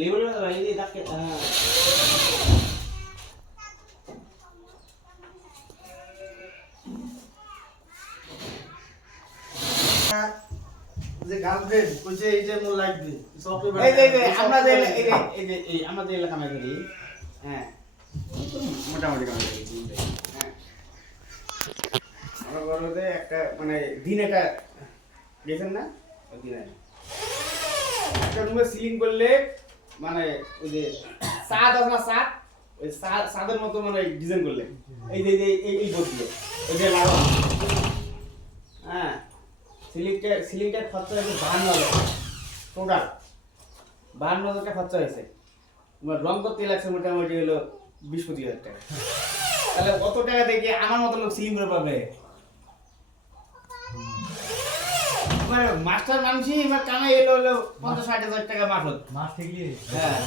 লেবুর মতো ভাই এই ডাকে যে গার্লফ্রেন্ড কইছে এই যে মোর লাগবে সবই এই আমরা যে এই আমরা যে এলাকা করি হ্যাঁ মোটামুটি কামাই করি হ্যাঁ আমরা বলতে একটা মানে দিন একটা গেছেন না ওই দিন একটা রুমে সিলিং করলে মানে ওই যে ছাদ আছে না ছাদ ওই ছাদের মতো মানে ডিজাইন করলে এই যে এই বোর্ড দিয়ে ওই যে লাগানো হ্যাঁ সিলিংটা খরচা হয়েছে 52,000 টোটাল 52,000 টাকা খরচা হয়েছে রং করতে লাগছে মোটামুটি হলো 20-25,000 টাকা তাহলে অত টাকা দেখে আমার মতো লোক সিলিং করে পাবে মাস্টার মানুষই এবার কামাই এলো 50-60,000 টাকা মাস মাস থেকে হ্যাঁ